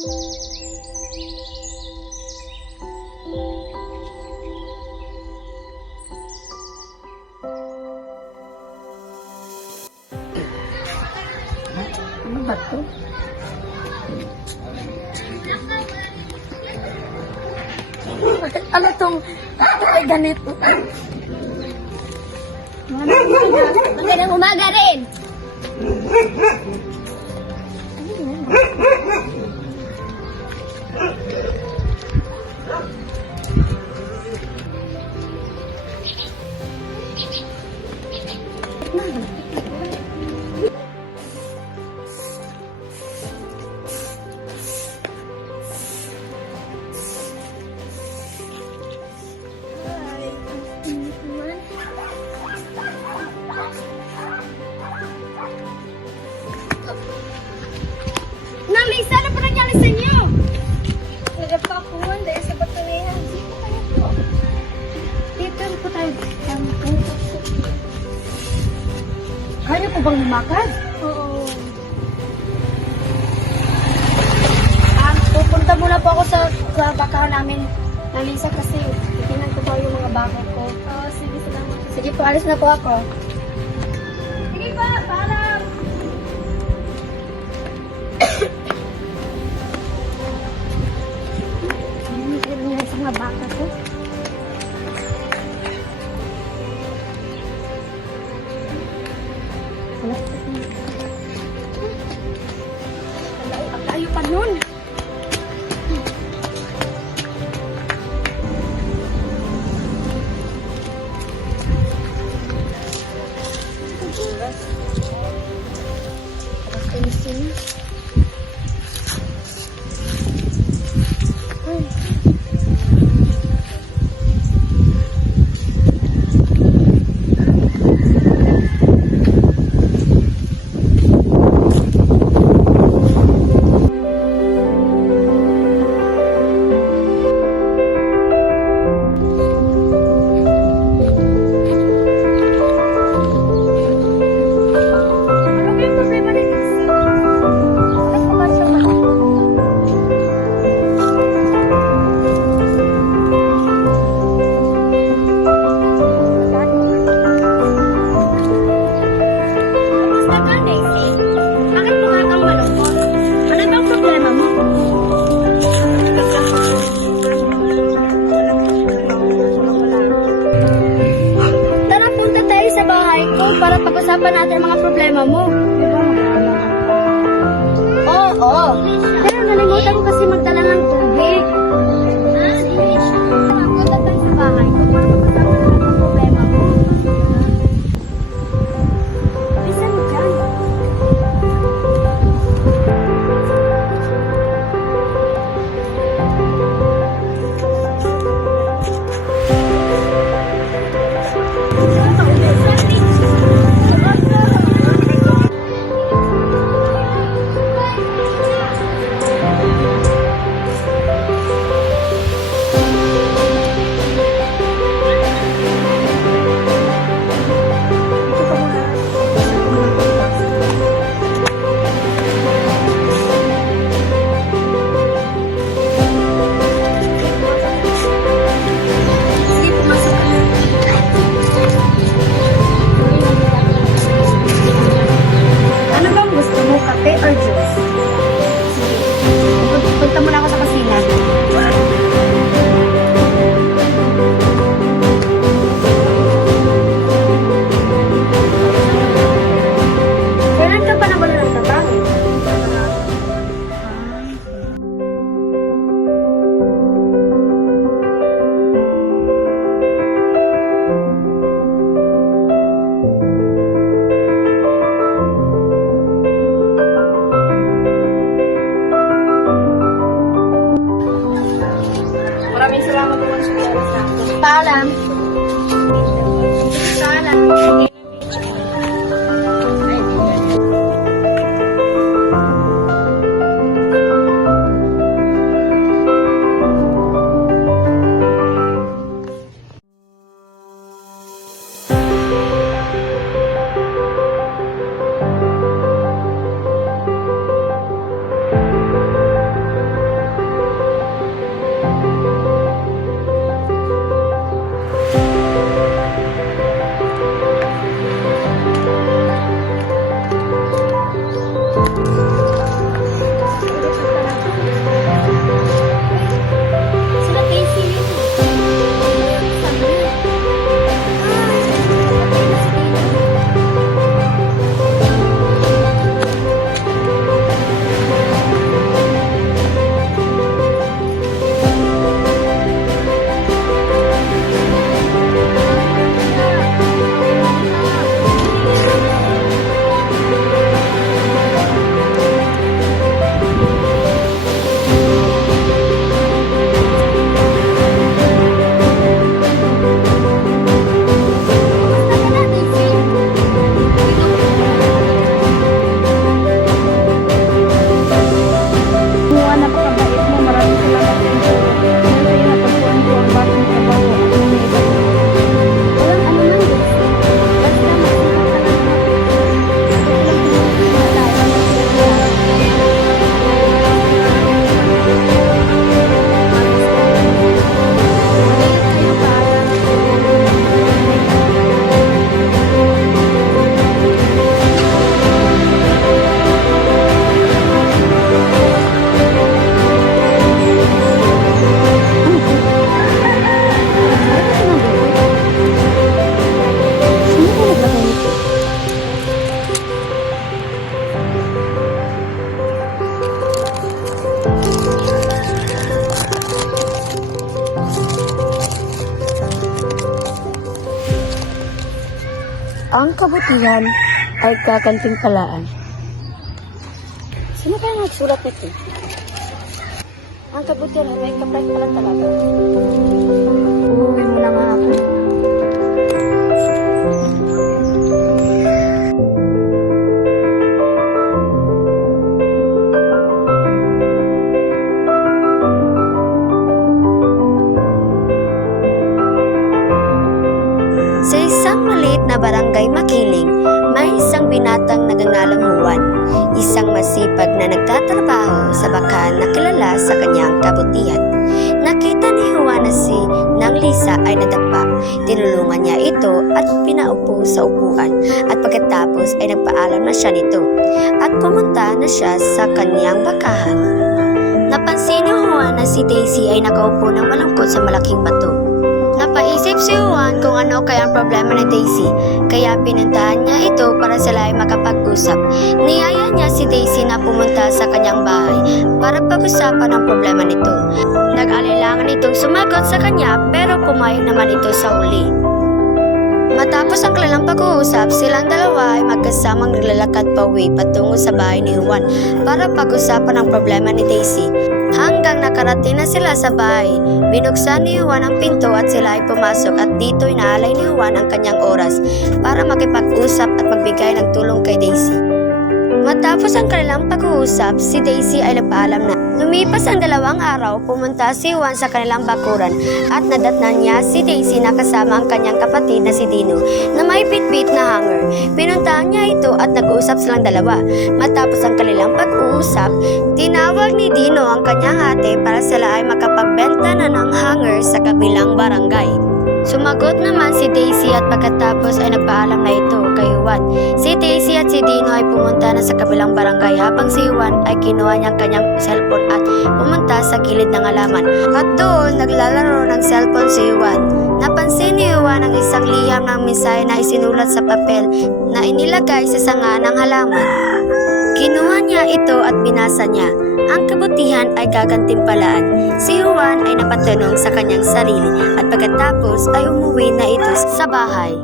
Ano ba to? Ano tong ay ganito? Magandang umaga rin. Nalisa, ano pa nangyari sa inyo? Nagpakuhan dahil sa batulihan. Dito kayo po. Dito po tayo. Kaya po bang lumakad? Oo. Pupunta muna po ako sa bakahan namin ng Lisa kasi titignan ko po yung mga bago ko. Oo, sige, salamat. Sige po, alis na po ako. Sige pa, paalam. Ano nangyari sa mga baka ko? Wala. Ang layo pa nun. Ano ba yung problema ni Lisa? Bakit pa ba siya Kamusta ka, Daisy? Bakit mukha kang malungkot? Ano bang problema mo? Tara, punta tayo sa bahay ko para pag-usapan natin ang mga problema mo. Oo. Pero nalimutan ko kasi magdala ng tubig. Punta tayo sa bahay ko para pag-usapan natin ang problema mo. Bisa mo dyan. Sige, pumasok ka na. Ano bang gusto mo, kape or juice? Sige. Punta muna ako sa kusina. Kailan ka pa naman ng trabaho? Maraming salamat po sa pag-alis na. Paalam. Paalam. kabutihan ay kagantimpalaan. Sino kaya nagsulat nito? Ang kabutihan ay may kapret pa lang talaga. Uuwi mo na nga ako. Sa isang maliit na barangay Makiling, may isang binatang nagangalang Juan, isang masipag na nagtatrabaho sa bakan na kilala sa kanyang kabutihan. Nakita ni Juan na si Nang Lisa ay nadapa. Tinulungan niya ito at pinaupo sa upuan at pagkatapos ay nagpaalam na siya nito at pumunta na siya sa kanyang bakahan. Napansin ni Juan na si Daisy ay nakaupo ng malungkot sa malaking bato. Napaisip si Juan kung ano kaya ang problema ni Daisy, kaya pinuntahan niya ito para sila ay makapag-usap. Niyaya niya si Daisy na pumunta sa kanyang bahay para pag-usapan ang problema nito. Nag-alilangan itong sumagot sa kanya pero pumayag naman ito sa huli. Matapos ang kanilang pag-uusap, silang dalawa ay magkasamang naglalakad pauwi patungo sa bahay ni Juan para pag-usapan ang problema ni Daisy. Hanggang nakarating na sila sa bahay, binuksan ni Juan ang pinto at sila ay pumasok at dito inaalay ni Juan ang kanyang oras para makipag-usap at magbigay ng tulong kay Daisy. Matapos ang kanilang pag-uusap, si Daisy ay nagpaalam na. Lumipas ang 2 araw, pumunta si Juan sa kanilang bakuran at nadatnan niya si Daisy na kasama ang kanyang kapatid na si Dino na may bitbit na hanger. Pinuntahan niya ito at nag-uusap silang dalawa. Matapos ang kanilang pag-uusap, tinawag ni Dino ang kanyang ate para sila ay makapagbenta na ng hanger sa kabilang barangay. Sumagot naman si Daisy at pagkatapos ay nagpaalam na ito kay Juan. Si Daisy at si Dino ay pumunta na sa kabilang barangay habang si Juan ay kinuha niyang kanyang cellphone at pumunta sa gilid ng halaman. At doon naglalaro ng cellphone si Juan. Napansin ni Juan ang isang liham ng mensahe na isinulat sa papel na inilagay sa sanga ng halaman. Kinuha niya ito at binasa niya. Ang kabutihan ay gagantimpalaan. Si Juan ay napatanong sa kanyang sarili at pagkatapos ay umuwi na ito sa bahay.